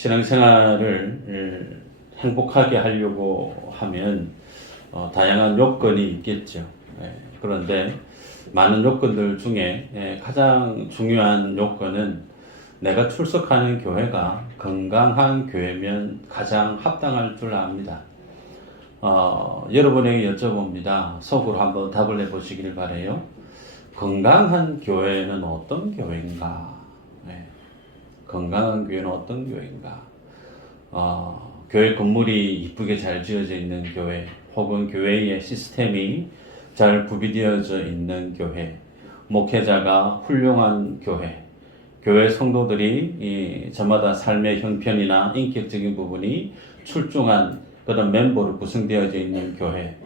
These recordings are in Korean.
신앙생활을 행복하게 하려고 하면 다양한 요건이 있겠죠. 그런데 많은 요건들 중에 가장 중요한 요건은 내가 출석하는 교회가 건강한 교회면 가장 합당할 줄 압니다. 여러분에게 여쭤봅니다. 속으로 한번 답을 해보시길 바래요. 건강한 교회는 어떤 교회인가? 건강한 교회는 어떤 교회인가? 교회 건물이 이쁘게 잘 지어져 있는 교회, 혹은 교회의 시스템이 잘 구비되어져 있는 교회, 목회자가 훌륭한 교회, 교회 성도들이 저마다 삶의 형편이나 인격적인 부분이 출중한 그런 멤버로 구성되어져 있는 교회,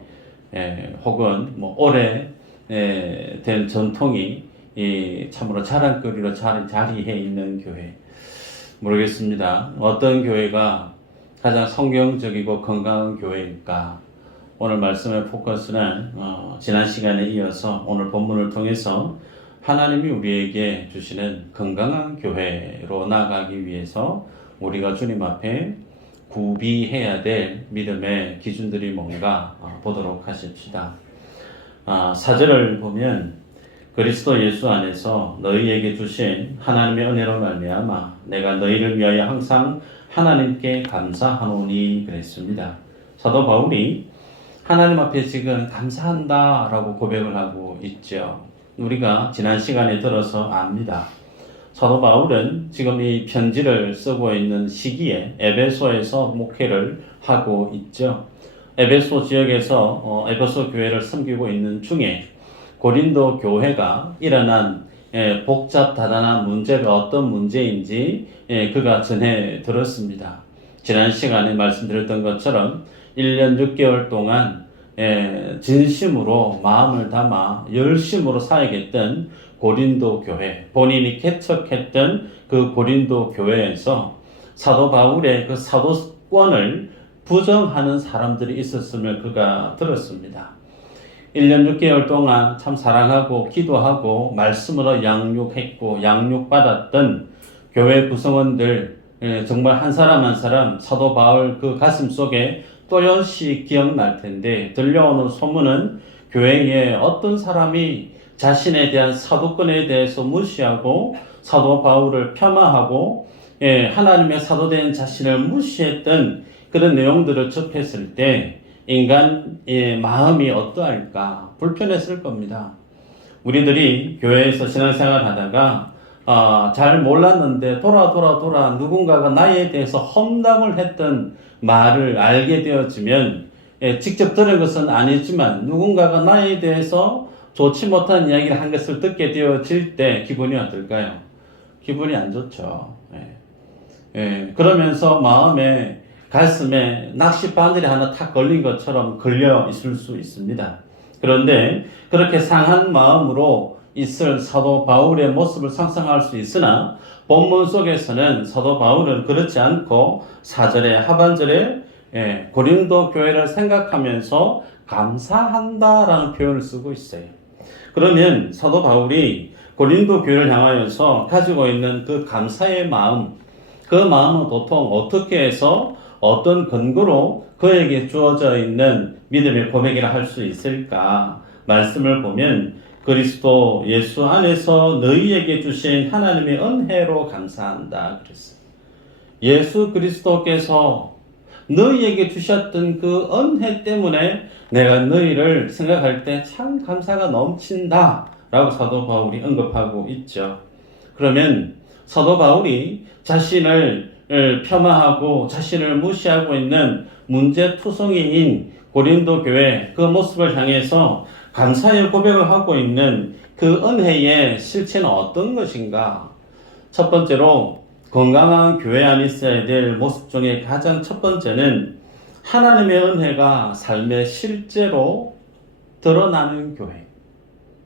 혹은 오래된 전통이 참으로 자랑거리로 자리해 있는 교회. 모르겠습니다. 어떤 교회가 가장 성경적이고 건강한 교회일까? 오늘 말씀의 포커스는 지난 시간에 이어서 오늘 본문을 통해서 하나님이 우리에게 주시는 건강한 교회로 나아가기 위해서 우리가 주님 앞에 구비해야 될 믿음의 기준들이 뭔가 보도록 하십시다. 4절을 보면 그리스도 예수 안에서 너희에게 주신 하나님의 은혜로 말미암아 내가 너희를 위하여 항상 하나님께 감사하노니 그랬습니다. 사도 바울이 하나님 앞에 지금 감사한다라고 고백을 하고 있죠. 우리가 지난 시간에 들어서 압니다. 사도 바울은 지금 이 편지를 쓰고 있는 시기에 에베소에서 목회를 하고 있죠. 에베소 지역에서 에베소 교회를 섬기고 있는 중에 고린도 교회가 일어난 복잡다단한 문제가 어떤 문제인지 그가 전해 들었습니다. 지난 시간에 말씀드렸던 것처럼 1년 6개월 동안 진심으로 마음을 담아 열심으로 사역했던 고린도 교회, 본인이 개척했던 그 고린도 교회에서 사도 바울의 그 사도권을 부정하는 사람들이 있었음을 그가 들었습니다. 1년 6개월 동안 참 사랑하고 기도하고 말씀으로 양육했고 양육받았던 교회 구성원들, 정말 한 사람 한 사람 사도 바울 그 가슴 속에 또렷이 기억날 텐데, 들려오는 소문은 교회에 어떤 사람이 자신에 대한 사도권에 대해서 무시하고 사도 바울을 폄하하고 하나님의 사도된 자신을 무시했던 그런 내용들을 접했을 때 인간의 마음이 어떠할까? 불편했을 겁니다. 우리들이 교회에서 신앙생활 하다가 잘 몰랐는데 돌아 누군가가 나에 대해서 험담을 했던 말을 알게 되어지면 직접 들은 것은 아니지만 누군가가 나에 대해서 좋지 못한 이야기를 한 것을 듣게 되어질 때 기분이 어떨까요? 기분이 안 좋죠. 그러면서 마음에 가슴에 낚시 바늘이 하나 탁 걸린 것처럼 걸려 있을 수 있습니다. 그런데 그렇게 상한 마음으로 있을 사도 바울의 모습을 상상할 수 있으나 본문 속에서는 사도 바울은 그렇지 않고 4절의 하반절에 고린도 교회를 생각하면서 감사한다라는 표현을 쓰고 있어요. 그러면 사도 바울이 고린도 교회를 향하여서 가지고 있는 그 감사의 마음, 그 마음은 보통 어떻게 해서 어떤 근거로 그에게 주어져 있는 믿음의 고백이라 할 수 있을까? 말씀을 보면 그리스도 예수 안에서 너희에게 주신 하나님의 은혜로 감사한다 그랬어요. 예수 그리스도께서 너희에게 주셨던 그 은혜 때문에 내가 너희를 생각할 때 참 감사가 넘친다 라고 사도 바울이 언급하고 있죠. 그러면 사도 바울이 자신을 폄하하고 자신을 무시하고 있는 문제투성이인 고린도 교회 그 모습을 향해서 감사의 고백을 하고 있는 그 은혜의 실체는 어떤 것인가? 첫 번째로 건강한 교회 안에 있어야 될 모습 중에 가장 첫 번째는 하나님의 은혜가 삶에 실제로 드러나는 교회.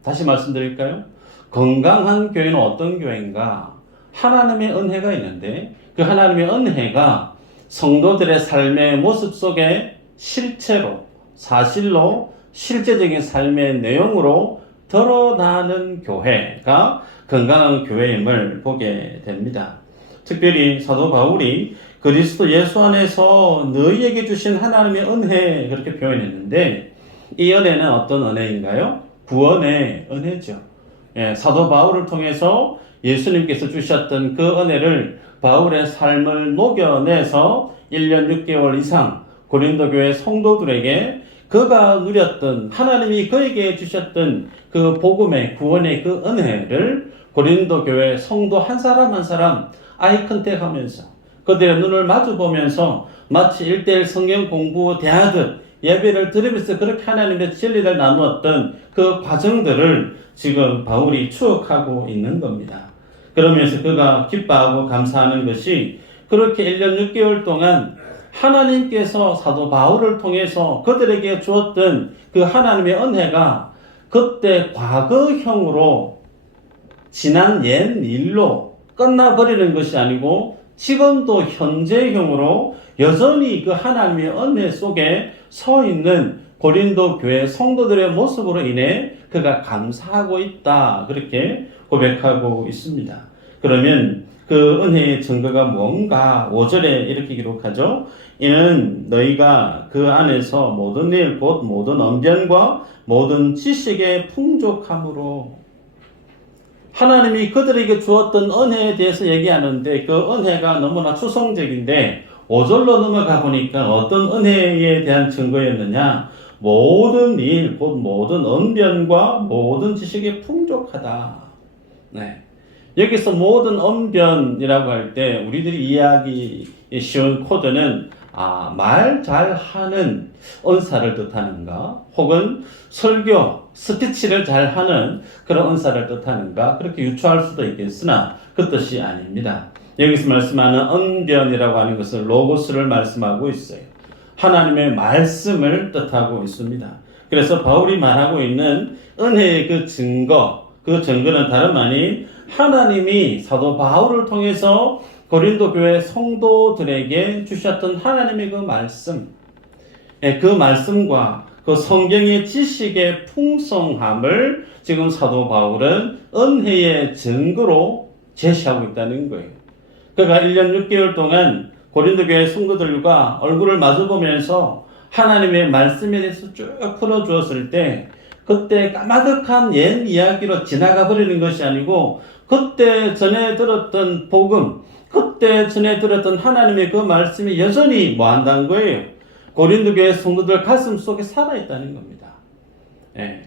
다시 말씀드릴까요? 건강한 교회는 어떤 교회인가? 하나님의 은혜가 있는데 그 하나님의 은혜가 성도들의 삶의 모습 속에 실체로, 사실로, 실제적인 삶의 내용으로 드러나는 교회가 건강한 교회임을 보게 됩니다. 특별히 사도 바울이 그리스도 예수 안에서 너희에게 주신 하나님의 은혜 그렇게 표현했는데 이 은혜는 어떤 은혜인가요? 구원의 은혜죠. 사도 바울을 통해서 예수님께서 주셨던 그 은혜를 바울의 삶을 녹여내서 1년 6개월 이상 고린도 교회 성도들에게 그가 누렸던 하나님이 그에게 주셨던 그 복음의 구원의 그 은혜를 고린도 교회 성도 한 사람 한 사람 아이 컨택하면서 그들의 눈을 마주 보면서 마치 1:1 성경 공부 대하듯 예배를 들으면서 그렇게 하나님의 진리를 나누었던 그 과정들을 지금 바울이 추억하고 있는 겁니다. 그러면서 그가 기뻐하고 감사하는 것이 그렇게 1년 6개월 동안 하나님께서 사도 바울을 통해서 그들에게 주었던 그 하나님의 은혜가 그때 과거형으로 지난 옛 일로 끝나버리는 것이 아니고 지금도 현재형으로 여전히 그 하나님의 은혜 속에 서 있는 고린도 교회 성도들의 모습으로 인해 그가 감사하고 있다. 그렇게 고백하고 있습니다. 그러면 그 은혜의 증거가 뭔가 5절에 이렇게 기록하죠. 이는 너희가 그 안에서 모든 일 곧 모든 언변과 모든 지식의 풍족함으로 하나님이 그들에게 주었던 은혜에 대해서 얘기하는데 그 은혜가 너무나 추상적인데 5절로 넘어가 보니까 어떤 은혜에 대한 증거였느냐? 모든 일, 곧 모든 언변과 모든 지식이 풍족하다. 네. 여기서 모든 언변이라고 할 때 우리들이 이해하기 쉬운 코드는 말 잘하는 은사를 뜻하는가? 혹은 설교, 스피치를 잘하는 그런 은사를 뜻하는가? 그렇게 유추할 수도 있겠으나 그 뜻이 아닙니다. 여기서 말씀하는 언변이라고 하는 것은 로고스를 말씀하고 있어요. 하나님의 말씀을 뜻하고 있습니다. 그래서 바울이 말하고 있는 은혜의 그 증거는 다름 아닌 하나님이 사도 바울을 통해서 고린도 교회 성도들에게 주셨던 하나님의 그 말씀, 그 말씀과 그 성경의 지식의 풍성함을 지금 사도 바울은 은혜의 증거로 제시하고 있다는 거예요. 그가 1년 6개월 동안 고린도 교회 성도들과 얼굴을 마주보면서 하나님의 말씀에 대해서 쭉 풀어주었을 때 그때 까마득한 옛 이야기로 지나가 버리는 것이 아니고 그때 전에 들었던 복음, 그때 전에 들었던 하나님의 그 말씀이 여전히 뭐 한다는 거예요? 고린도 교회 성도들 가슴 속에 살아있다는 겁니다.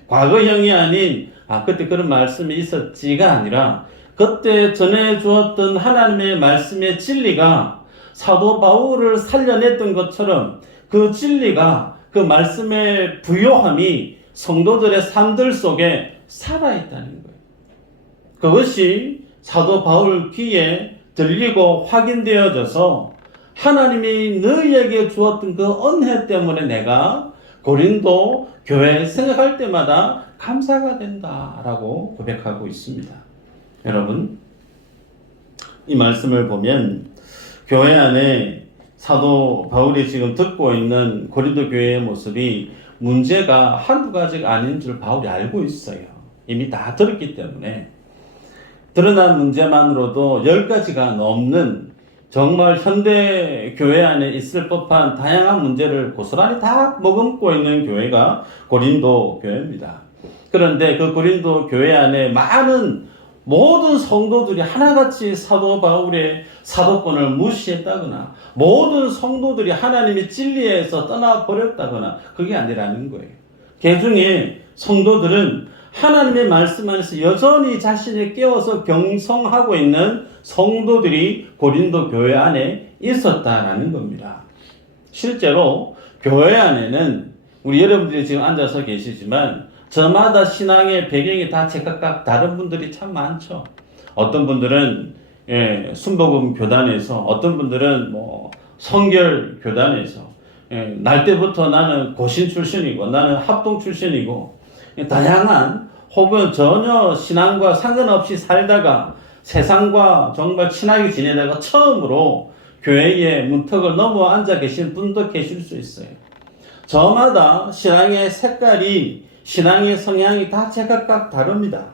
과거형이 아닌 그때 그런 말씀이 있었지가 아니라 그때 전해 주었던 하나님의 말씀의 진리가 사도 바울을 살려냈던 것처럼 그 진리가 그 말씀의 부요함이 성도들의 삶들 속에 살아있다는 거예요. 그것이 사도 바울 귀에 들리고 확인되어져서 하나님이 너희에게 주었던 그 은혜 때문에 내가 고린도 교회 생각할 때마다 감사가 된다라고 고백하고 있습니다. 여러분, 이 말씀을 보면 교회 안에 사도 바울이 지금 듣고 있는 고린도 교회의 모습이 문제가 한두 가지가 아닌 줄 바울이 알고 있어요. 이미 다 들었기 때문에 드러난 문제만으로도 10가지가 넘는 정말 현대 교회 안에 있을 법한 다양한 문제를 고스란히 다 머금고 있는 교회가 고린도 교회입니다. 그런데 그 고린도 교회 안에 많은 모든 성도들이 하나같이 사도 바울의 사도권을 무시했다거나 모든 성도들이 하나님의 진리에서 떠나버렸다거나 그게 아니라는 거예요. 개중에 성도들은 하나님의 말씀 안에서 여전히 자신을 깨워서 경성하고 있는 성도들이 고린도 교회 안에 있었다라는 겁니다. 실제로 교회 안에는 우리 여러분들이 지금 앉아서 계시지만 저마다 신앙의 배경이 다 제각각 다른 분들이 참 많죠. 어떤 분들은 순복음 교단에서, 어떤 분들은 성결 교단에서, 날 때부터 나는 고신 출신이고 나는 합동 출신이고 다양한 혹은 전혀 신앙과 상관없이 살다가 세상과 정말 친하게 지내다가 처음으로 교회의 문턱을 넘어 앉아 계신 분도 계실 수 있어요. 저마다 신앙의 색깔이, 신앙의 성향이 다 제각각 다릅니다.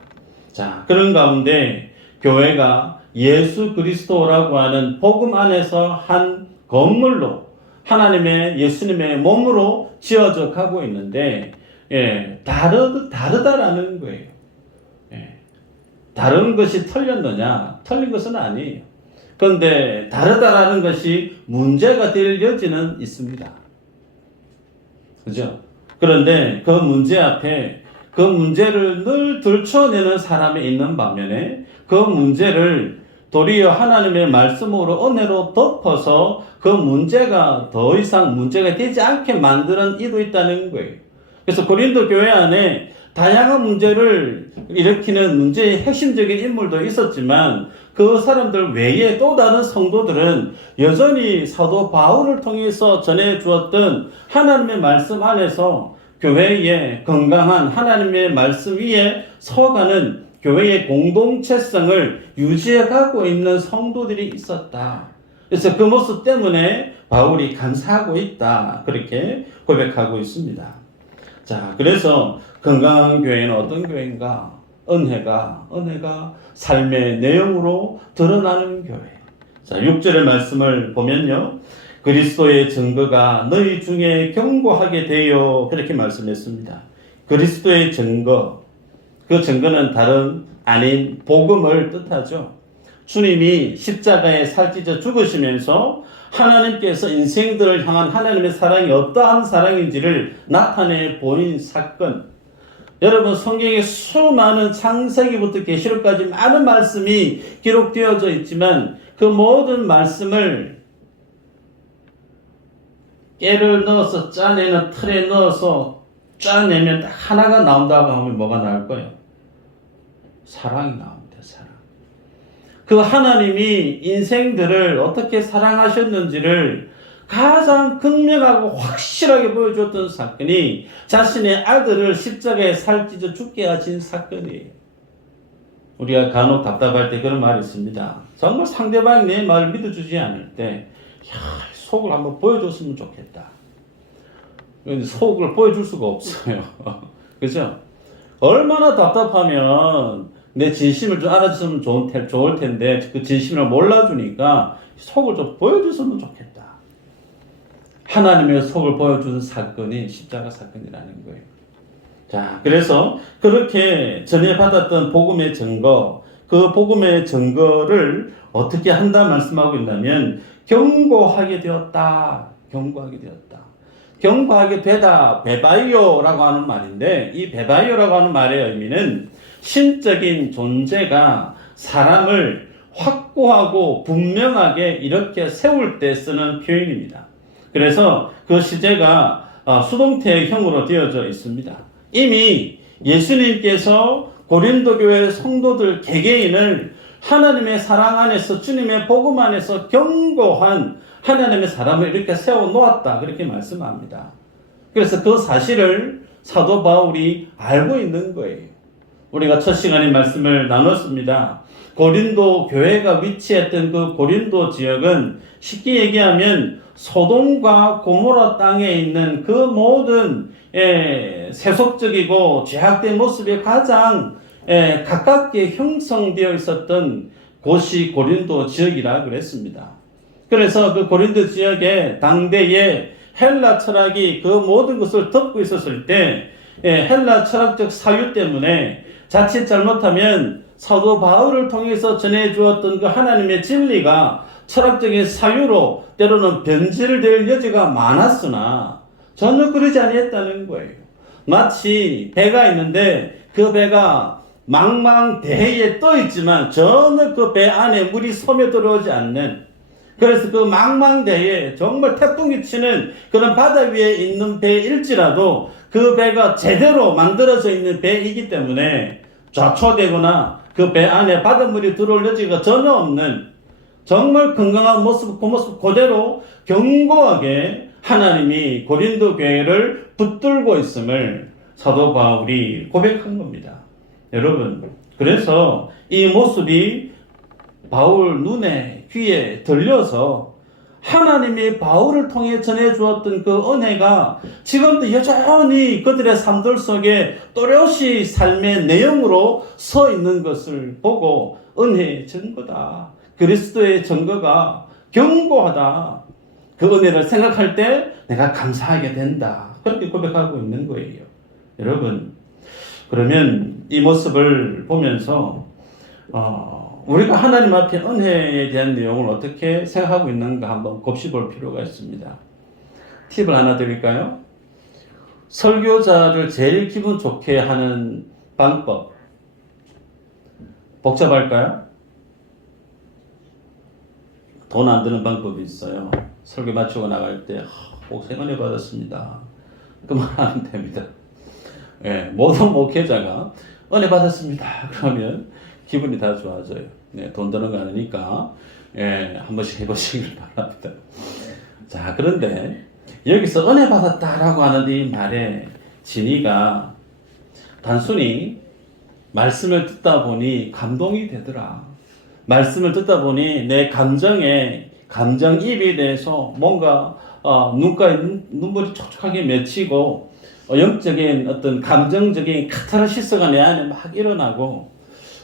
자, 그런 가운데 교회가 예수 그리스도라고 하는 복음 안에서 한 건물로 하나님의 예수님의 몸으로 지어져 가고 있는데 다르다라는 거예요. 다른 것이 틀렸느냐? 틀린 것은 아니에요. 그런데 다르다라는 것이 문제가 될 여지는 있습니다. 그죠? 그런데 그 문제 앞에 그 문제를 늘 들춰내는 사람이 있는 반면에 그 문제를 도리어 하나님의 말씀으로 은혜로 덮어서 그 문제가 더 이상 문제가 되지 않게 만드는 이도 있다는 거예요. 그래서 고린도 교회 안에 다양한 문제를 일으키는 문제의 핵심적인 인물도 있었지만 그 사람들 외에 또 다른 성도들은 여전히 사도 바울을 통해서 전해 주었던 하나님의 말씀 안에서 교회의 건강한 하나님의 말씀 위에 서가는 교회의 공동체성을 유지해 가고 있는 성도들이 있었다. 그래서 그 모습 때문에 바울이 감사하고 있다. 그렇게 고백하고 있습니다. 자, 그래서 건강한 교회는 어떤 교회인가? 은혜가 삶의 내용으로 드러나는 교회. 자, 6절의 말씀을 보면요. 그리스도의 증거가 너희 중에 견고하게 되어 그렇게 말씀했습니다. 그리스도의 증거. 그 증거는 다른 아닌 복음을 뜻하죠. 주님이 십자가에 살찌져 죽으시면서 하나님께서 인생들을 향한 하나님의 사랑이 어떠한 사랑인지를 나타내 보인 사건. 여러분 성경에 수많은 창세기부터 계시록까지 많은 말씀이 기록되어져 있지만 그 모든 말씀을 깨를 넣어서 짜내는 틀에 넣어서 짜내면 딱 하나가 나온다고 하면 뭐가 나올 거예요? 사랑이 나옵니다. 사랑. 그 하나님이 인생들을 어떻게 사랑하셨는지를 가장 극명하고 확실하게 보여줬던 사건이 자신의 아들을 십자가에 살찌져 죽게 하신 사건이에요. 우리가 간혹 답답할 때 그런 말이 있습니다. 정말 상대방이 내 말을 믿어주지 않을 때 속을 한번 보여줬으면 좋겠다. 속을 보여줄 수가 없어요. 그죠? 얼마나 답답하면 내 진심을 좀 알아줬으면 좋을 텐데 그 진심을 몰라주니까 속을 좀 보여줬으면 좋겠다. 하나님의 속을 보여주는 사건이 십자가 사건이라는 거예요. 자, 그래서 그렇게 전해받았던 복음의 증거, 그 복음의 증거를 어떻게 한다 말씀하고 있냐면 견고하게 되었다. 견고하게 되었다. 견고하게 되다, 베바이오라고 하는 말인데 이 베바이오라고 하는 말의 의미는 신적인 존재가 사람을 확고하고 분명하게 이렇게 세울 때 쓰는 표현입니다. 그래서 그 시제가 수동태형으로 되어져 있습니다. 이미 예수님께서 고린도 교회 성도들 개개인을 하나님의 사랑 안에서 주님의 복음 안에서 견고한 하나님의 사람을 이렇게 세워놓았다. 그렇게 말씀합니다. 그래서 그 사실을 사도 바울이 알고 있는 거예요. 우리가 첫 시간에 말씀을 나눴습니다. 고린도 교회가 위치했던 그 고린도 지역은 쉽게 얘기하면 소돔과 고모라 땅에 있는 그 모든 세속적이고 죄악된 모습이 가장 가깝게 형성되어 있었던 곳이 고린도 지역이라 그랬습니다. 그래서 그 고린도 지역에 당대의 헬라 철학이 그 모든 것을 덮고 있었을 때 헬라 철학적 사유 때문에 자칫 잘못하면 사도 바울을 통해서 전해주었던 그 하나님의 진리가 철학적인 사유로 때로는 변질될 여지가 많았으나 전혀 그러지 아니했다는 거예요. 마치 배가 있는데 그 배가 망망대해에 떠 있지만 전혀 그 배 안에 물이 스며들어오지 않는, 그래서 그 망망대해에 정말 태풍이 치는 그런 바다 위에 있는 배일지라도 그 배가 제대로 만들어져 있는 배이기 때문에 좌초되거나 그 배 안에 바닷물이 들어올 여지가 전혀 없는 정말 건강한 모습, 그 모습 그대로 견고하게 하나님이 고린도 교회를 붙들고 있음을 사도 바울이 고백한 겁니다. 여러분, 그래서 이 모습이 바울 눈에 귀에 들려서 하나님이 바울을 통해 전해주었던 그 은혜가 지금도 여전히 그들의 삶들 속에 또렷이 삶의 내용으로 서 있는 것을 보고 은혜의 증거다. 그리스도의 증거가 견고하다. 그 은혜를 생각할 때 내가 감사하게 된다. 그렇게 고백하고 있는 거예요. 여러분, 그러면 이 모습을 보면서 우리가 하나님 앞에 은혜에 대한 내용을 어떻게 생각하고 있는가 한번 곱씹을 필요가 있습니다. 팁을 하나 드릴까요? 설교자를 제일 기분 좋게 하는 방법. 복잡할까요? 돈 안 드는 방법이 있어요. 설교 마치고 나갈 때 목사님 은혜 받았습니다. 그만하면 됩니다. 예, 모든 목회자가 은혜 받았습니다. 그러면 기분이 다 좋아져요. 네, 돈 드는 거 아니니까 한 번씩 해보시길 바랍니다. 자, 그런데 여기서 은혜 받았다라고 하는 이 말의 진의가 단순히 말씀을 듣다 보니 감동이 되더라. 말씀을 듣다 보니 내 감정이입이 돼서 뭔가 눈가에 눈물이 촉촉하게 맺히고 영적인 어떤 감정적인 카타르시스가 내 안에 막 일어나고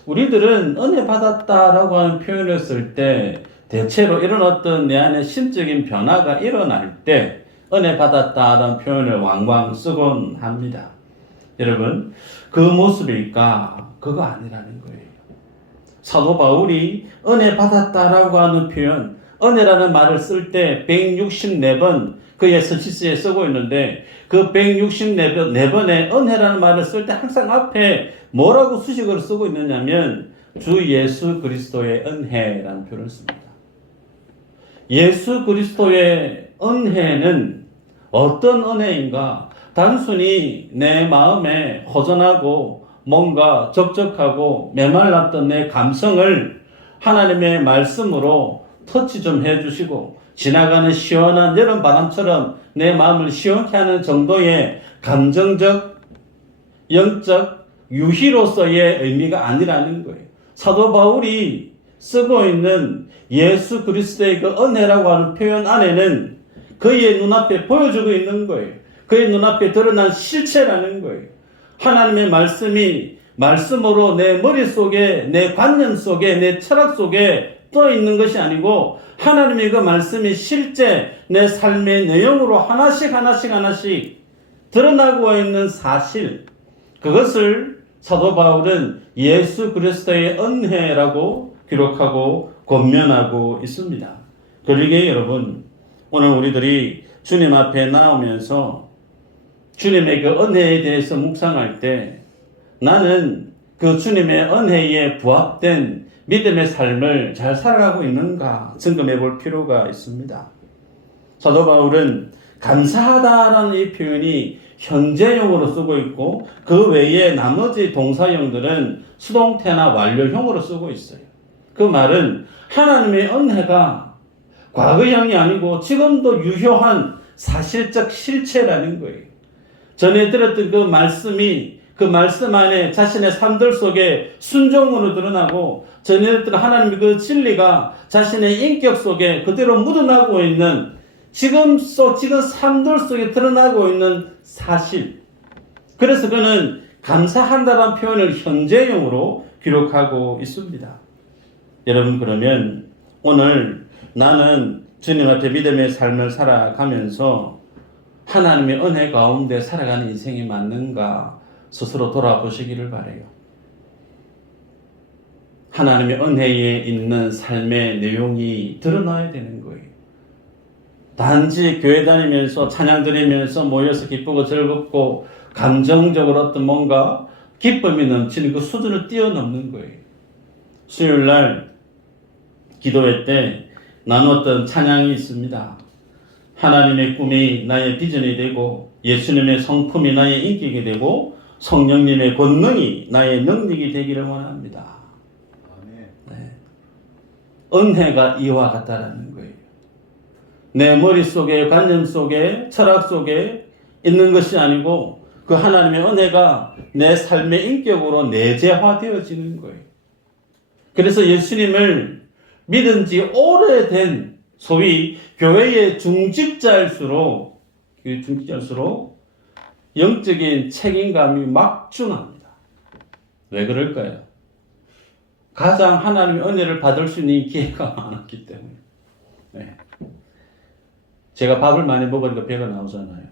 우리들은 은혜 받았다라고 하는 표현을 쓸 때 대체로 이런 어떤 내 안에 심적인 변화가 일어날 때 은혜 받았다라는 표현을 왕왕 쓰곤 합니다. 여러분, 그 모습일까? 그거 아니라는 거예요. 사도 바울이 은혜 받았다라고 하는 표현, 은혜라는 말을 쓸 때 164번 그의 서시스에 쓰고 있는데 그 164번의 은혜라는 말을 쓸 때 항상 앞에 뭐라고 수식어를 쓰고 있느냐면 주 예수 그리스도의 은혜라는 표현을 씁니다. 예수 그리스도의 은혜는 어떤 은혜인가? 단순히 내 마음에 허전하고 뭔가 적적하고 메말랐던 내 감성을 하나님의 말씀으로 터치 좀 해주시고 지나가는 시원한 여름 바람처럼 내 마음을 시원케 하는 정도의 감정적, 영적 유희로서의 의미가 아니라는 거예요. 사도 바울이 쓰고 있는 예수 그리스도의 그 은혜라고 하는 표현 안에는 그의 눈앞에 보여주고 있는 거예요. 그의 눈앞에 드러난 실체라는 거예요. 하나님의 말씀이 말씀으로 내 머릿속에, 내 관념 속에, 내 철학 속에 떠 있는 것이 아니고 하나님의 그 말씀이 실제 내 삶의 내용으로 하나씩 드러나고 있는 사실, 그것을 사도 바울은 예수 그리스도의 은혜라고 기록하고 권면하고 있습니다. 그러기에 여러분, 오늘 우리들이 주님 앞에 나오면서 주님의 그 은혜에 대해서 묵상할 때 나는 그 주님의 은혜에 부합된 믿음의 삶을 잘 살아가고 있는가 점검해 볼 필요가 있습니다. 사도 바울은 감사하다라는 이 표현이 현재형으로 쓰고 있고 그 외에 나머지 동사형들은 수동태나 완료형으로 쓰고 있어요. 그 말은 하나님의 은혜가 과거형이 아니고 지금도 유효한 사실적 실체라는 거예요. 전에 들었던 그 말씀이 그 말씀 안에 자신의 삶들 속에 순종으로 드러나고 전에 들었던 하나님의 그 진리가 자신의 인격 속에 그대로 묻어나고 있는 지금 삶들 속에 드러나고 있는 사실. 그래서 그는 감사한다라는 표현을 현재형으로 기록하고 있습니다. 여러분, 그러면 오늘 나는 주님 앞에 믿음의 삶을 살아가면서 하나님의 은혜 가운데 살아가는 인생이 맞는가 스스로 돌아보시기를 바라요. 하나님의 은혜에 있는 삶의 내용이 드러나야 되는 거예요. 단지 교회 다니면서 찬양 드리면서 모여서 기쁘고 즐겁고 감정적으로 어떤 뭔가 기쁨이 넘치는 그 수준을 뛰어넘는 거예요. 수요일날 기도회 때 나누었던 찬양이 있습니다. 하나님의 꿈이 나의 비전이 되고 예수님의 성품이 나의 인격이 되고 성령님의 권능이 나의 능력이 되기를 원합니다. 네. 은혜가 이와 같다라는 거예요. 내 머릿속에 관념 속에 철학 속에 있는 것이 아니고 그 하나님의 은혜가 내 삶의 인격으로 내재화되어지는 거예요. 그래서 예수님을 믿은 지 오래된 소위 교회의 중직자일수록 영적인 책임감이 막중합니다. 왜 그럴까요? 가장 하나님의 은혜를 받을 수 있는 기회가 많았기 때문에. 네. 제가 밥을 많이 먹으니까 배가 나오잖아요.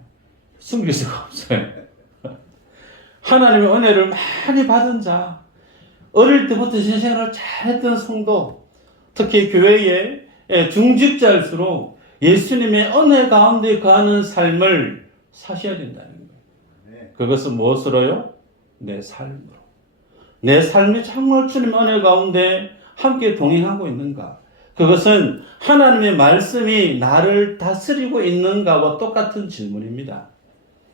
숨길 수가 없어요. 하나님의 은혜를 많이 받은 자, 어릴 때부터 신생활을 잘했던 성도, 특히 교회의 중직자일수록 예수님의 은혜 가운데 거하는 삶을 사셔야 된다는 거예요. 그것은 무엇으로요? 내 삶으로. 내 삶이 정말 주님의 은혜 가운데 함께 동행하고 있는가? 그것은 하나님의 말씀이 나를 다스리고 있는가와 똑같은 질문입니다.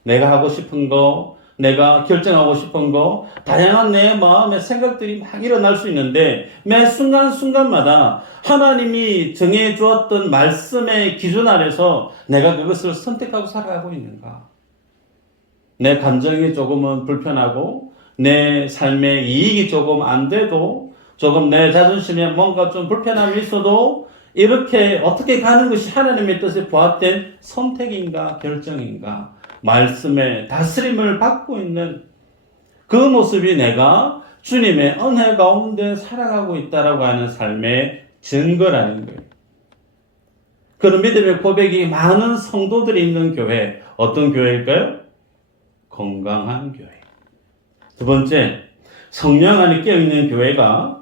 내가 하고 싶은 거, 내가 결정하고 싶은 거, 다양한 내 마음의 생각들이 막 일어날 수 있는데 매 순간순간마다 하나님이 정해주었던 말씀의 기준 아래서 내가 그것을 선택하고 살아가고 있는가? 내 감정이 조금은 불편하고 내 삶의 이익이 조금 안 돼도 조금 내 자존심에 뭔가 좀 불편함이 있어도 이렇게 어떻게 가는 것이 하나님의 뜻에 부합된 선택인가 결정인가? 말씀의 다스림을 받고 있는 그 모습이 내가 주님의 은혜 가운데 살아가고 있다라고 하는 삶의 증거라는 거예요. 그런 믿음의 고백이 많은 성도들이 있는 교회, 어떤 교회일까요? 건강한 교회. 두 번째, 성령 안에 깨어있는 교회가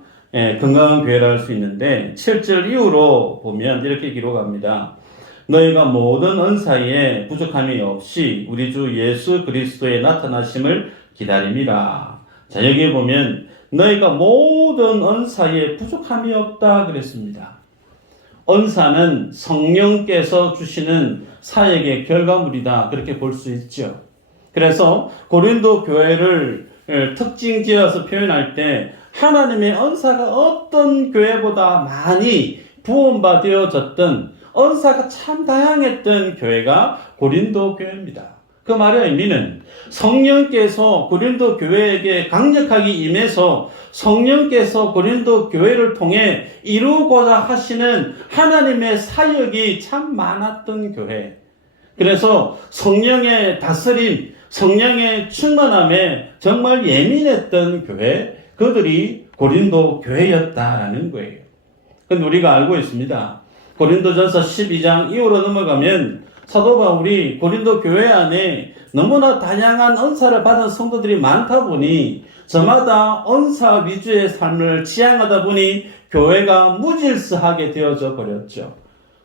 건강한 교회라 할 수 있는데 7절 이후로 보면 이렇게 기록합니다. 너희가 모든 은사에 부족함이 없이 우리 주 예수 그리스도의 나타나심을 기다림이라. 자, 여기에 보면 너희가 모든 은사에 부족함이 없다 그랬습니다. 은사는 성령께서 주시는 사역의 결과물이다 그렇게 볼 수 있죠. 그래서 고린도 교회를 특징 지어서 표현할 때 하나님의 은사가 어떤 교회보다 많이 부원받아졌던 은사가 참 다양했던 교회가 고린도 교회입니다. 그 말의 의미는 성령께서 고린도 교회에게 강력하게 임해서 성령께서 고린도 교회를 통해 이루고자 하시는 하나님의 사역이 참 많았던 교회. 그래서 성령의 다스림, 성령의 충만함에 정말 예민했던 교회, 그들이 고린도 교회였다라는 거예요. 근데 우리가 알고 있습니다. 고린도전서 12장 이후로 넘어가면 사도 바울이 고린도 교회 안에 너무나 다양한 은사를 받은 성도들이 많다 보니 저마다 은사 위주의 삶을 지향하다 보니 교회가 무질서하게 되어져 버렸죠.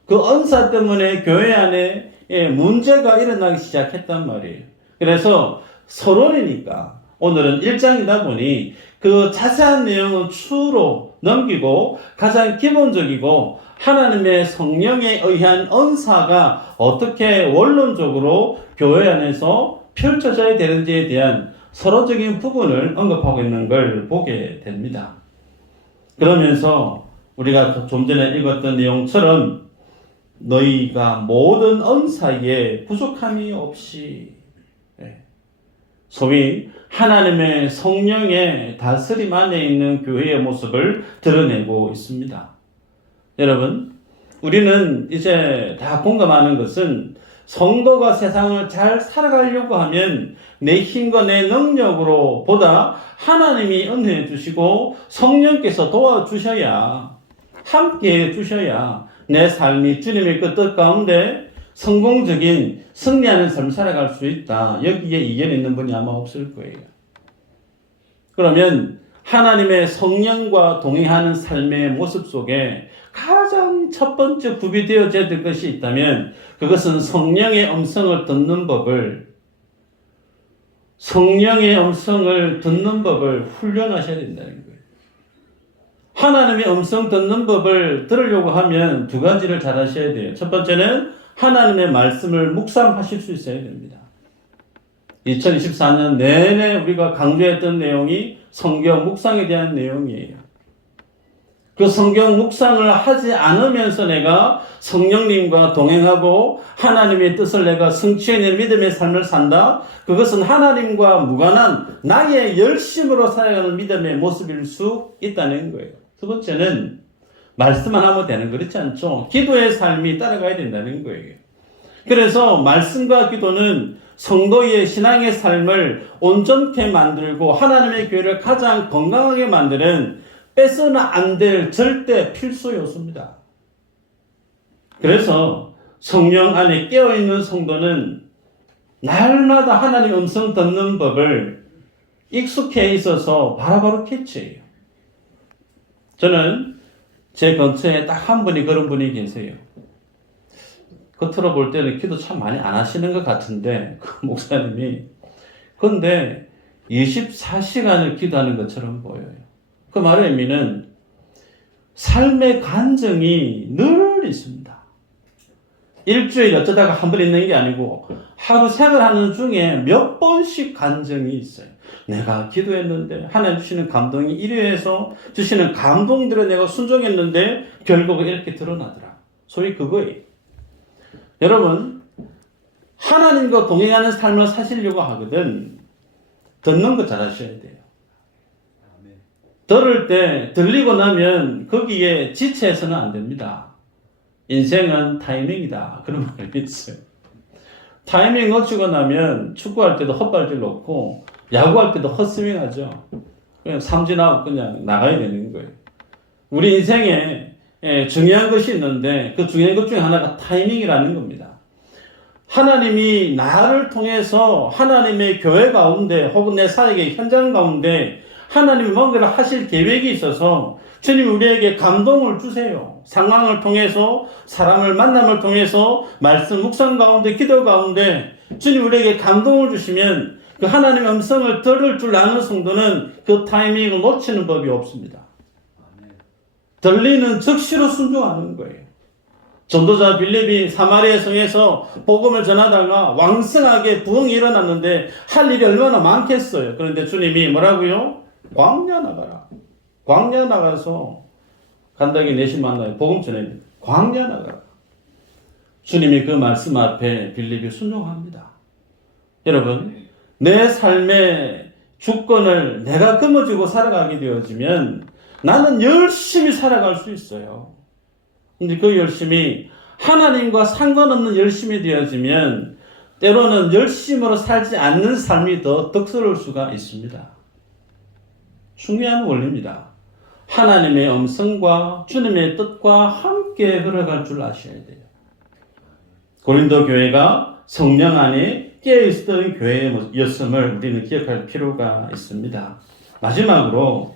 그 은사 때문에 교회 안에 문제가 일어나기 시작했단 말이에요. 그래서 서론이니까 오늘은 1장이다 보니 그 자세한 내용은 추로 넘기고 가장 기본적이고 하나님의 성령에 의한 은사가 어떻게 원론적으로 교회 안에서 펼쳐져야 되는지에 대한 서론적인 부분을 언급하고 있는 걸 보게 됩니다. 그러면서 우리가 좀 전에 읽었던 내용처럼 너희가 모든 은사에 부족함이 없이 소위 하나님의 성령의 다스림 안에 있는 교회의 모습을 드러내고 있습니다. 여러분, 우리는 이제 다 공감하는 것은 성도가 세상을 잘 살아가려고 하면 내 힘과 내 능력으로 보다 하나님이 은혜해 주시고 성령께서 도와주셔야, 함께 해 주셔야 내 삶이 주님의 그 뜻 가운데 성공적인 승리하는 삶을 살아갈 수 있다. 여기에 이견 있는 분이 아마 없을 거예요. 그러면 하나님의 성령과 동행하는 삶의 모습 속에 가장 첫 번째 구비되어져야 될 것이 있다면 그것은 성령의 음성을 듣는 법을 훈련하셔야 된다는 거예요. 하나님의 음성 듣는 법을 들으려고 하면 두 가지를 잘 하셔야 돼요. 첫 번째는 하나님의 말씀을 묵상하실 수 있어야 됩니다. 2024년 내내 우리가 강조했던 내용이 성경 묵상에 대한 내용이에요. 그 성경 묵상을 하지 않으면서 내가 성령님과 동행하고 하나님의 뜻을 내가 성취해내는 믿음의 삶을 산다? 그것은 하나님과 무관한 나의 열심으로 살아가는 믿음의 모습일 수 있다는 거예요. 두 번째는 말씀만 하면 되는 거 그렇지 않죠? 기도의 삶이 따라가야 된다는 거예요. 그래서 말씀과 기도는 성도의 신앙의 삶을 온전케 만들고 하나님의 교회를 가장 건강하게 만드는 빼서는 안 될 절대 필수 요소입니다. 그래서 성령 안에 깨어있는 성도는 날마다 하나님 음성 듣는 법을 익숙해 있어서 바로바로 캐치해요. 저는 제 근처에 딱 한 분이 그런 분이 계세요. 겉으로 볼 때는 기도 참 많이 안 하시는 것 같은데 그 목사님이 근데 24시간을 기도하는 것처럼 보여요. 그 말의 의미는 삶의 간증이 늘 있습니다. 일주일에 어쩌다가 한 번 있는 게 아니고 하루 생활하는 중에 몇 번씩 간증이 있어요. 내가 기도했는데 하나님 주시는 감동이 이래서 주시는 감동들에 내가 순종했는데 결국은 이렇게 드러나더라. 소위 그거예요. 여러분, 하나님과 동행하는 삶을 사시려고 하거든 듣는 거 잘하셔야 돼요. 들을 때 들리고 나면 거기에 지체해서는 안 됩니다. 인생은 타이밍이다. 그런 말이 있어요. 타이밍 놓치고 나면 축구할 때도 헛발질 놓고 야구할 때도 헛스윙 하죠. 그냥 삼진아웃 그냥 나가야 되는 거예요. 우리 인생에 중요한 것이 있는데 그 중요한 것 중에 하나가 타이밍이라는 겁니다. 하나님이 나를 통해서 하나님의 교회 가운데 혹은 내 사역의 현장 가운데 하나님이 뭔가를 하실 계획이 있어서 주님 우리에게 감동을 주세요. 상황을 통해서 사람을 만남을 통해서 말씀 묵상 가운데 기도 가운데 주님 우리에게 감동을 주시면 그 하나님의 음성을 들을 줄 아는 성도는 그 타이밍을 놓치는 법이 없습니다. 들리는 즉시로 순종하는 거예요. 전도자 빌립이 사마리아 성에서 복음을 전하다가 왕성하게 부흥이 일어났는데 할 일이 얼마나 많겠어요. 그런데 주님이 뭐라고요? 광야 나가라. 광야 나가서 간다기 내심 만나요. 복음 전해야 됩니다. 광야 나가라. 주님이 그 말씀 앞에 빌립이 순종합니다. 여러분, 내 삶의 주권을 내가 거머쥐고 살아가게 되어지면 나는 열심히 살아갈 수 있어요. 근데 그 열심이 하나님과 상관없는 열심이 되어지면 때로는 열심으로 살지 않는 삶이 더 덕스러울 수가 있습니다. 중요한 원리입니다. 하나님의 음성과 주님의 뜻과 함께 흘러갈 줄 아셔야 돼요. 고린도 교회가 성령 안에 깨어있었던 교회였음을 우리는 기억할 필요가 있습니다. 마지막으로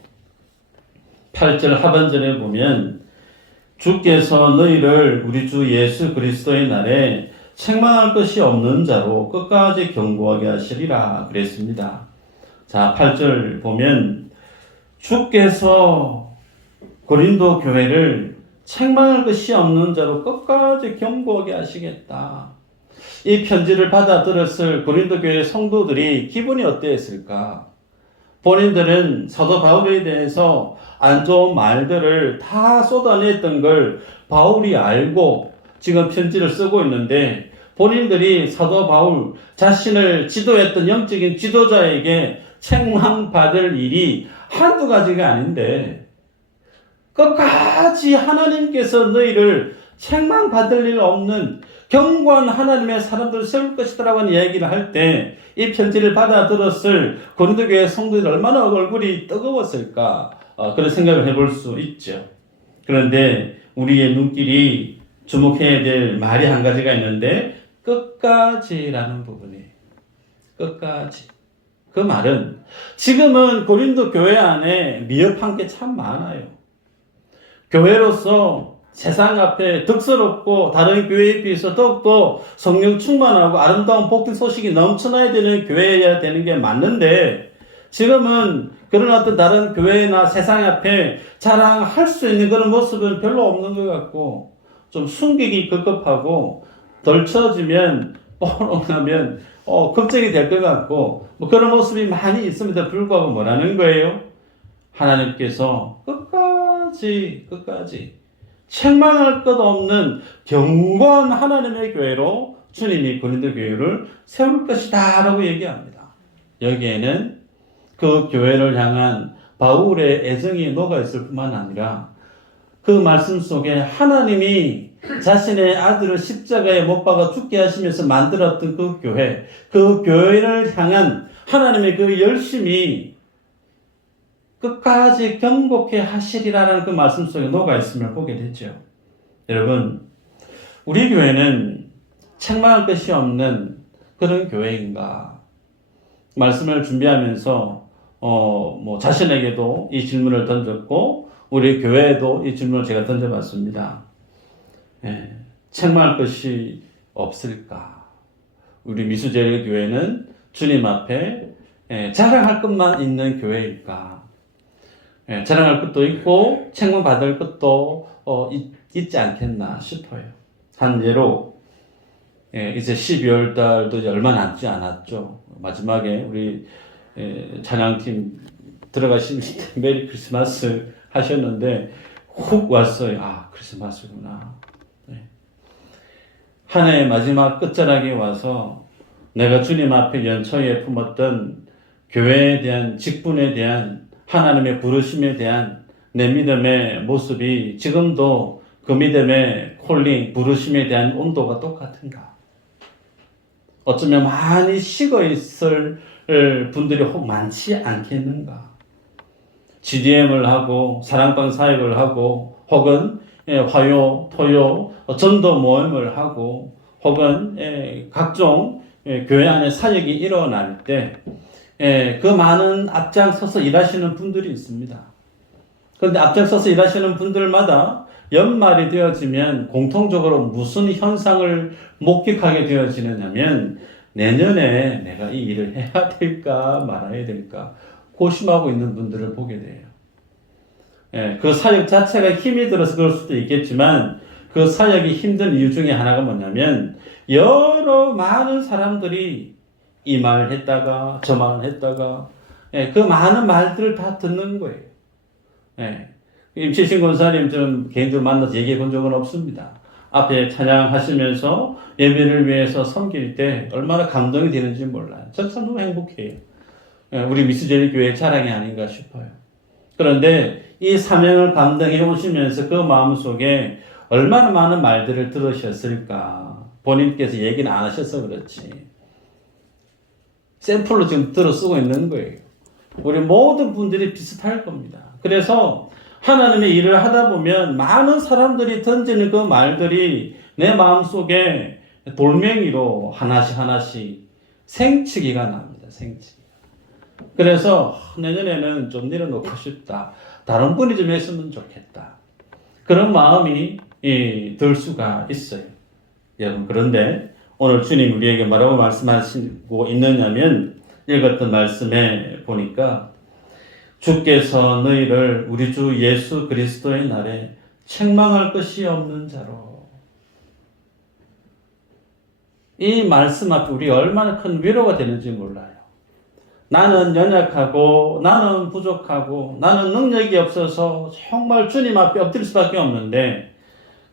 8절 하반절에 보면 주께서 너희를 우리 주 예수 그리스도의 날에 책망할 것이 없는 자로 끝까지 경고하게 하시리라 그랬습니다. 자, 8절 보면 주께서 고린도 교회를 책망할 것이 없는 자로 끝까지 경고하게 하시겠다. 이 편지를 받아들었을 고린도 교회 성도들이 기분이 어땠을까? 본인들은 사도 바울에 대해서 안 좋은 말들을 다 쏟아냈던 걸 바울이 알고 지금 편지를 쓰고 있는데 본인들이 사도 바울 자신을 지도했던 영적인 지도자에게 책망받을 일이 한두 가지가 아닌데 끝까지 하나님께서 너희를 책망받을 일 없는 견고한 하나님의 사람들을 세울 것이다라고 하는 얘기를 할 때 이 편지를 받아들었을 고린도 교회 성도들이 얼마나 얼굴이 뜨거웠을까 그런 생각을 해볼 수 있죠. 그런데 우리의 눈길이 주목해야 될 말이 한 가지가 있는데 끝까지라는 부분이에요. 끝까지. 그 말은 지금은 고린도 교회 안에 미흡한 게 참 많아요. 교회로서 세상 앞에 덕스럽고 다른 교회에 비해서 더욱더 성령 충만하고 아름다운 복된 소식이 넘쳐나야 되는 교회여야 되는 게 맞는데 지금은 그런 어떤 다른 교회나 세상 앞에 자랑할 수 있는 그런 모습은 별로 없는 것 같고 좀 숨기기 급급하고 덜 쳐지면 뽀록하면 걱정이 될 것 같고 뭐 그런 모습이 많이 있음에도 불구하고 뭐라는 거예요? 하나님께서 끝까지 책망할 것 없는 견고한 하나님의 교회로 주님이 고린도 교회를 세울 것이다 라고 얘기합니다. 여기에는 그 교회를 향한 바울의 애정이 녹아있을 뿐만 아니라 그 말씀 속에 하나님이 자신의 아들을 십자가에 못 박아 죽게 하시면서 만들었던 그 교회를 향한 하나님의 그 열심이 끝까지 경고케 하시리라는 그 말씀 속에 녹아 있음을 보게 됐죠. 여러분, 우리 교회는 책망할 것이 없는 그런 교회인가? 말씀을 준비하면서 자신에게도 이 질문을 던졌고 우리 교회에도 이 질문을 제가 던져봤습니다. 책망할 것이 없을까? 우리 미수제일 교회는 주님 앞에 자랑할 것만 있는 교회일까? 자랑할 것도 있고 책망받을 것도 있지 않겠나 싶어요. 한 예로 이제 12월 달도 이제 얼마 남지 않았죠. 마지막에 우리 찬양팀 들어가신 때 메리 크리스마스 하셨는데 훅 왔어요. 아, 크리스마스구나. 한 해의 마지막 끝자락에 와서 내가 주님 앞에 연초에 품었던 교회에 대한 직분에 대한 하나님의 부르심에 대한 내 믿음의 모습이 지금도 그 믿음의 콜링, 부르심에 대한 온도가 똑같은가? 어쩌면 많이 식어 있을 분들이 혹 많지 않겠는가? GDM을 하고 사랑방 사역을 하고 혹은 화요, 토요, 전도 모임을 하고 혹은 각종 교회 안에 사역이 일어날 때 그 많은 앞장서서 일하시는 분들이 있습니다. 그런데 앞장서서 일하시는 분들마다 연말이 되어지면 공통적으로 무슨 현상을 목격하게 되어지느냐면 내년에 내가 이 일을 해야 될까 말아야 될까 고심하고 있는 분들을 보게 돼요. 그 사역 자체가 힘이 들어서 그럴 수도 있겠지만 그 사역이 힘든 이유 중에 하나가 뭐냐면 여러 많은 사람들이 이 말 했다가 저 말 했다가 그 많은 말들을 다 듣는 거예요. 임치신 권사님 좀 개인적으로 만나서 얘기해 본 적은 없습니다. 앞에 찬양하시면서 예배를 위해서 섬길 때 얼마나 감동이 되는지 몰라요. 저 참 너무 행복해요. 우리 미스제리 교회 자랑이 아닌가 싶어요. 그런데 이 사명을 감당해 오시면서 그 마음속에 얼마나 많은 말들을 들으셨을까. 본인께서 얘기는 안 하셔서 그렇지. 샘플로 지금 들어 쓰고 있는 거예요. 우리 모든 분들이 비슷할 겁니다. 그래서 하나님의 일을 하다 보면 많은 사람들이 던지는 그 말들이 내 마음속에 돌멩이로 하나씩 생치기가 납니다. 생치기. 그래서 내년에는 좀 내려놓고 싶다. 다른 분이 좀 했으면 좋겠다. 그런 마음이 들 수가 있어요. 여러분, 그런데 오늘 주님 우리에게 뭐라고 말씀하시고 있느냐면 읽었던 말씀에 보니까 주께서 너희를 우리 주 예수 그리스도의 날에 책망할 것이 없는 자로. 이 말씀 앞에 우리 얼마나 큰 위로가 되는지 몰라요. 나는 연약하고 나는 부족하고 나는 능력이 없어서 정말 주님 앞에 엎드릴 수밖에 없는데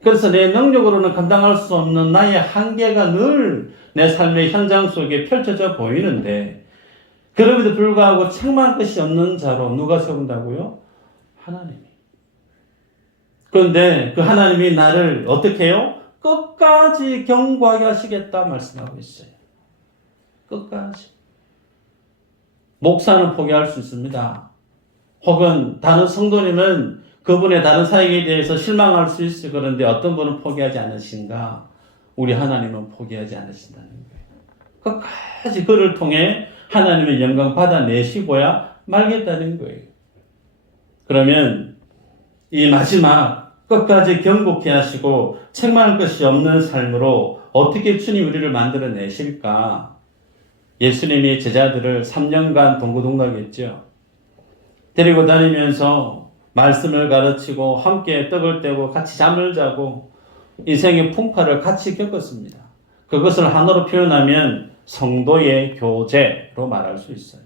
그래서 내 능력으로는 감당할 수 없는 나의 한계가 늘 내 삶의 현장 속에 펼쳐져 보이는데 그럼에도 불구하고 책망할 것이 없는 자로 누가 세운다고요? 하나님이. 그런데 그 하나님이 나를 어떻게 해요? 끝까지 경고하게 하시겠다 말씀하고 있어요. 끝까지. 목사는 포기할 수 있습니다. 혹은 다른 성도님은 그분의 다른 사역에 대해서 실망할 수 있어요. 그런데 어떤 분은 포기하지 않으신가? 우리 하나님은 포기하지 않으신다는 거예요. 끝까지 그를 통해 하나님의 영광 받아내시고야 말겠다는 거예요. 그러면 이 마지막 끝까지 경고케 하시고 책망할 것이 없는 삶으로 어떻게 주님 우리를 만들어내실까? 예수님이 제자들을 3년간 동고동락했죠. 데리고 다니면서 말씀을 가르치고 함께 떡을 떼고 같이 잠을 자고 인생의 풍파를 같이 겪었습니다. 그것을 하나로 표현하면 성도의 교제로 말할 수 있어요.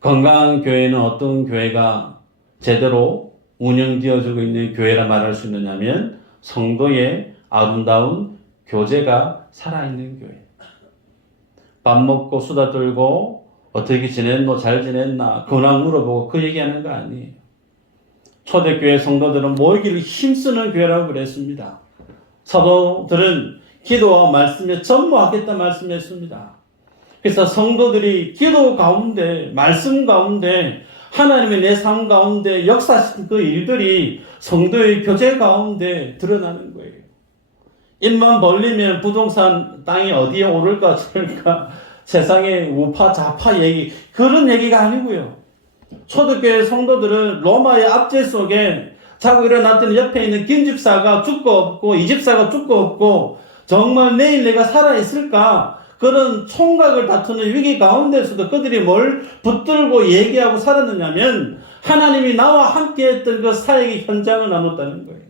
건강한 교회는 어떤 교회가 제대로 운영되어지고 있는 교회라 말할 수 있느냐면 성도의 아름다운 교제가 살아있는 교회. 밥 먹고 수다 떨고 어떻게 지냈노? 잘 지냈나? 근황 물어보고 그 얘기하는 거 아니에요. 초대교회 성도들은 모이기를 힘쓰는 교회라고 그랬습니다. 사도들은 기도와 말씀에 전무하겠다 말씀했습니다. 그래서 성도들이 기도 가운데, 말씀 가운데 하나님의 내 삶 가운데 역사하신 그 일들이 성도의 교제 가운데 드러나는 거예요. 입만 벌리면 부동산 땅이 어디에 오를까 저럴까 세상의 우파 좌파 얘기 그런 얘기가 아니고요. 초대교회 성도들은 로마의 압제 속에 자고 일어났더니 옆에 있는 김집사가 죽고 없고 이집사가 죽고 없고 정말 내일 내가 살아있을까 그런 총각을 다투는 위기 가운데서도 그들이 뭘 붙들고 얘기하고 살았느냐면 하나님이 나와 함께 했던 그 사역의 현장을 나눴다는 거예요.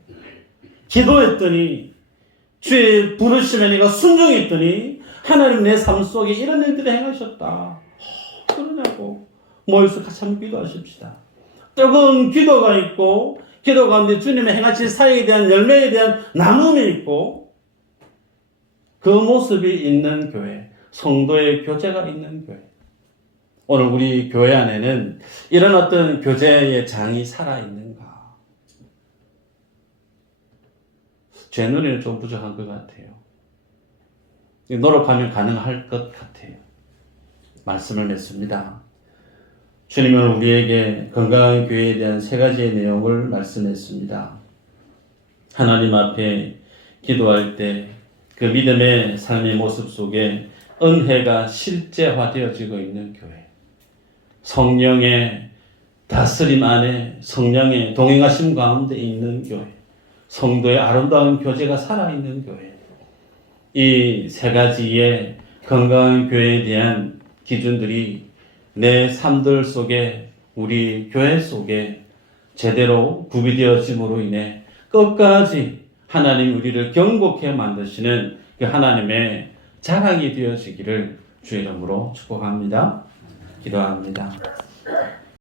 기도했더니 주의 부르심에 내가 순종했더니 하나님 내 삶 속에 이런 일들을 행하셨다. 그러냐고 모여서 같이 한번 기도하십시다. 뜨거운 기도가 있고 기도 가운데 주님의 행하신 사역에 대한 열매에 대한 나눔이 있고 그 모습이 있는 교회, 성도의 교제가 있는 교회. 오늘 우리 교회 안에는 이런 어떤 교제의 장이 살아있는가? 제 눈에는 좀 부족한 것 같아요. 노력하면 가능할 것 같아요. 말씀을 맺습니다. 주님은 우리에게 건강한 교회에 대한 세 가지의 내용을 말씀했습니다. 하나님 앞에 기도할 때 그 믿음의 삶의 모습 속에 은혜가 실제화되어지고 있는 교회. 성령의 다스림 안에 성령의 동행하심 가운데 있는 교회. 성도의 아름다운 교제가 살아있는 교회. 이 세 가지의 건강한 교회에 대한 기준들이 내 삶들 속에 우리 교회 속에 제대로 구비되어짐으로 인해 끝까지 하나님 우리를 경고케 만드시는 그 하나님의 자랑이 되어지기를 주의 이름으로 축복합니다. 기도합니다.